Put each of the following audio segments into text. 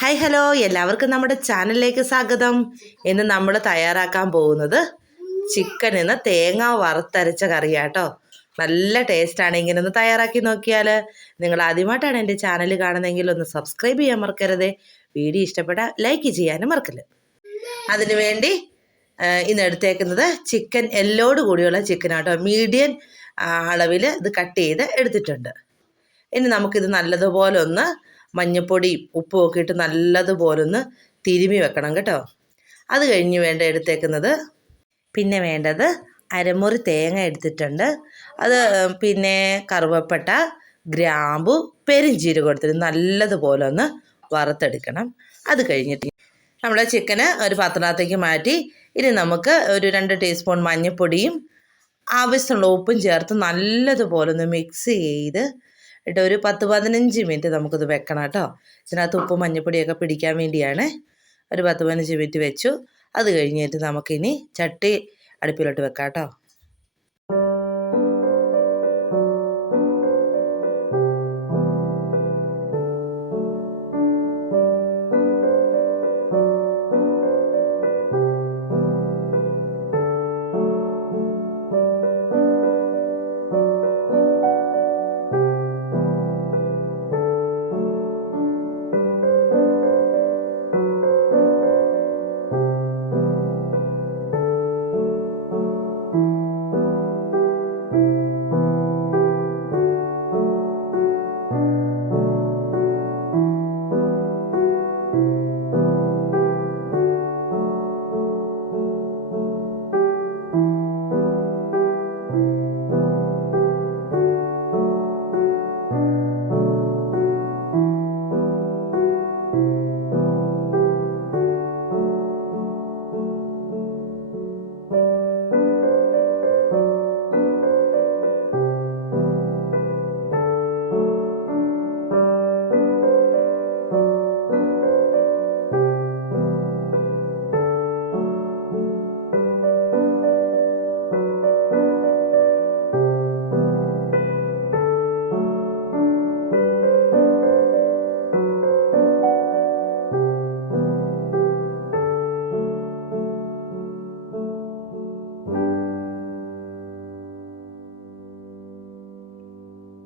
Hi hello എല്ലാവർക്കും നമ്മുടെ ചാനലിലേക്ക് സ്വാഗതം. ഇന്ന് നമ്മൾ തയ്യാറാക്കാൻ പോകുന്നത് ചിക്കൻ എന്ന് തേങ്ങ വറുത്തരച്ച കറിയാട്ടോ. നല്ല ടേസ്റ്റാണ്. ഇങ്ങനെ ഒന്ന് തയ്യാറാക്കി നോക്കിയാൽ. നിങ്ങൾ ആദ്യമായിട്ടാണ് എൻ്റെ ചാനൽ കാണുന്നതെങ്കിൽ ഒന്ന് സബ്സ്ക്രൈബ് ചെയ്യാൻ മറക്കരുത്. വീഡിയോ ഇഷ്ടപ്പെട്ടാൽ ലൈക്ക് ചെയ്യാനും മറക്കരുത്. അതിനു വേണ്ടി ഇന്ന് എടുത്തേക്കുന്നത് ചിക്കൻ എല്ലോട് കൂടിയുള്ള ചിക്കനാട്ടോ. മീഡിയം അളവിൽ ഇത് കട്ട് ചെയ്ത് എടുത്തിട്ടുണ്ട്. ഇനി നമുക്കിത് നല്ലതുപോലെ ഒന്ന് മഞ്ഞൾപ്പൊടിയും ഉപ്പും ഒക്കെ ഇട്ട് നല്ലതുപോലെ ഒന്ന് തിരുമ്മി വെക്കണം കേട്ടോ. അത് കഴിഞ്ഞ് വേണ്ടത് അരമുറി തേങ്ങ എടുത്തിട്ടുണ്ട്. അത് പിന്നെ കറുവപ്പട്ട, ഗ്രാമ്പു, പെരുംജീരകം എടുത്തിട്ട് നല്ലതുപോലെ ഒന്ന് വറുത്തെടുക്കണം. അത് കഴിഞ്ഞിട്ട് നമ്മുടെ ചിക്കന് ഒരു പാത്രത്തിലേക്ക് മാറ്റി ഇനി നമുക്ക് ഒരു 2 ടീസ്പൂൺ മഞ്ഞൾപ്പൊടിയും ആവശ്യമുള്ള ഉപ്പും ചേർത്ത് നല്ലതുപോലെ ഒന്ന് മിക്സ് ചെയ്ത് ഇട്ട് ഒരു 10-15 മിനിറ്റ് നമുക്കിത് വെക്കണം കേട്ടോ. ഇതിനകത്ത് ഉപ്പും മഞ്ഞൾപ്പൊടിയൊക്കെ പിടിക്കാൻ വേണ്ടിയാണ്. ഒരു 10-15 മിനിറ്റ് വെച്ചു. അത് കഴിഞ്ഞിട്ട് നമുക്കിനി ചട്ടി അടുപ്പിലോട്ട് വെക്കാം കേട്ടോ.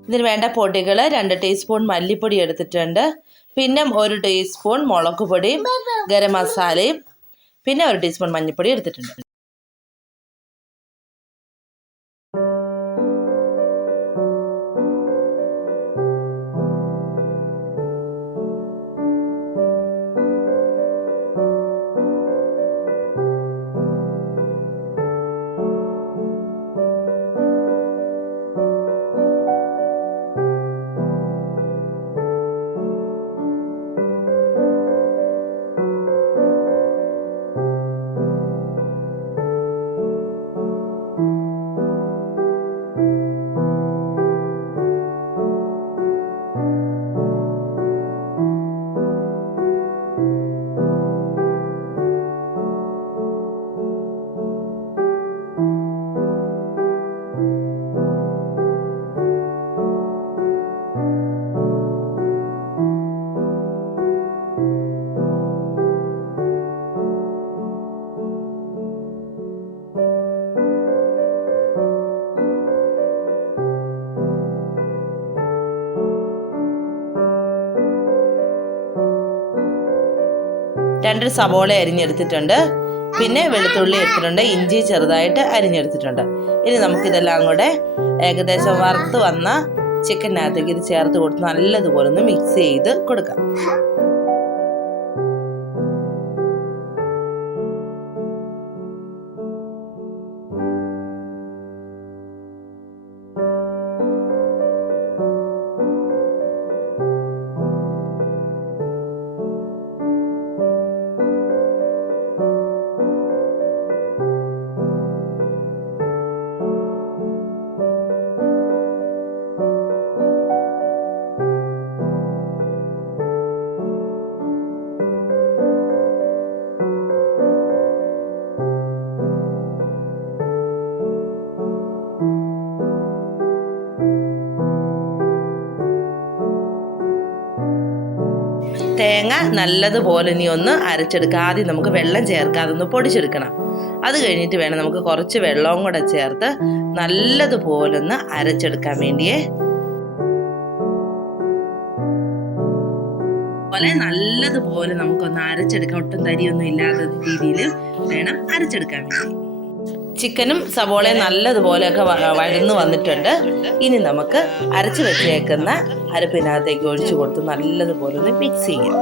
ഇതിന് വേണ്ട പൊടികൾ 2 ടീസ്പൂൺ മല്ലിപ്പൊടി എടുത്തിട്ടുണ്ട്. പിന്നെ 1 ടീസ്പൂൺ മുളക് പൊടിയും ഗരം മസാലയും പിന്നെ 1 ടീസ്പൂൺ മഞ്ഞൾപ്പൊടി എടുത്തിട്ടുണ്ട്. രണ്ട് സവോള അരിഞ്ഞെടുത്തിട്ടുണ്ട്. പിന്നെ വെളുത്തുള്ളി എടുത്തിട്ടുണ്ട്. ഇഞ്ചി ചെറുതായിട്ട് അരിഞ്ഞെടുത്തിട്ടുണ്ട്. ഇനി നമുക്കിതെല്ലാം കൂടെ ഏകദേശം വറുത്ത് വന്ന ചിക്കനകത്തേക്ക് ഇത് ചേർത്ത് കൊടുത്ത് നല്ലതുപോലെ ഒന്ന് മിക്സ് ചെയ്ത് കൊടുക്കാം. തേങ്ങ നല്ലതുപോലെ ഇനി ഒന്ന് അരച്ചെടുക്കുക. ആദ്യം നമുക്ക് വെള്ളം ചേർക്കാതെ ഒന്ന് പൊടിച്ചെടുക്കണം. അത് കഴിഞ്ഞിട്ട് വേണം നമുക്ക് കുറച്ച് വെള്ളവും കൂടെ ചേർത്ത് നല്ലതുപോലെ ഒന്ന് അരച്ചെടുക്കാൻ വേണ്ടിയേ. നല്ലതുപോലെ നമുക്കൊന്ന് അരച്ചെടുക്കാം. ഒട്ടും തരിയൊന്നും ഇല്ലാത്ത രീതിയിൽ വേണം അരച്ചെടുക്കാൻ വേണ്ടി. ചിക്കനും സവോളയും നല്ലതുപോലെയൊക്കെ വഴന്നു വന്നിട്ടുണ്ട്. ഇനി നമുക്ക് അരച്ച് വെച്ചേക്കുന്ന അരപ്പിനകത്തേക്ക് ഒഴിച്ചു കൊടുത്ത് നല്ലതുപോലെ ഒന്ന് മിക്സ് ചെയ്യാം.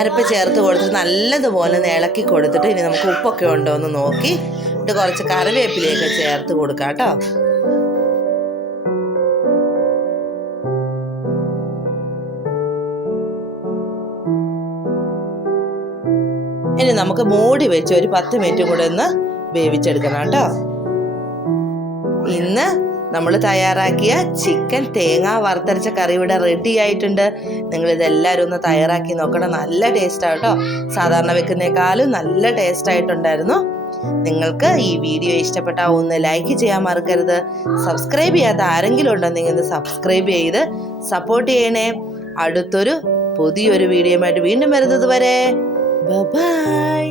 അരപ്പ് ചേർത്ത് കൊടുത്തിട്ട് നല്ലതുപോലെ ഇളക്കി കൊടുത്തിട്ട് ഇനി നമുക്ക് ഉപ്പൊക്കെ ഉണ്ടോ എന്ന് നോക്കി എന്നിട്ട് കുറച്ച് കറിവേപ്പിലയൊക്കെ ചേർത്ത് കൊടുക്കാം കേട്ടോ. ഇനി നമുക്ക് മൂടി വെച്ച് ഒരു 10 മിനിറ്റും കൂടെ ഒന്ന് വേവിച്ചെടുക്കണം കേട്ടോ. ഇന്ന് നമ്മൾ തയ്യാറാക്കിയ ചിക്കൻ തേങ്ങ വറുത്തരച്ച കറി ഇവിടെ റെഡി ആയിട്ടുണ്ട്. നിങ്ങളിതെല്ലാവരും ഒന്ന് തയ്യാറാക്കി നോക്കണം. നല്ല ടേസ്റ്റാണ് കേട്ടോ. സാധാരണ വെക്കുന്നേക്കാളും നല്ല ടേസ്റ്റ് ആയിട്ടുണ്ടായിരുന്നു. നിങ്ങൾക്ക് ഈ വീഡിയോ ഇഷ്ടപ്പെട്ടാൽ ഒന്ന് ലൈക്ക് ചെയ്യാൻ മറക്കരുത്. സബ്സ്ക്രൈബ് ചെയ്യാത്ത ആരെങ്കിലും ഉണ്ടോ നിങ്ങൾ സബ്സ്ക്രൈബ് ചെയ്ത് സപ്പോർട്ട് ചെയ്യണേ. അടുത്തൊരു പുതിയൊരു വീഡിയോയുമായിട്ട് വീണ്ടും വരുന്നത് വരെ ബൈ.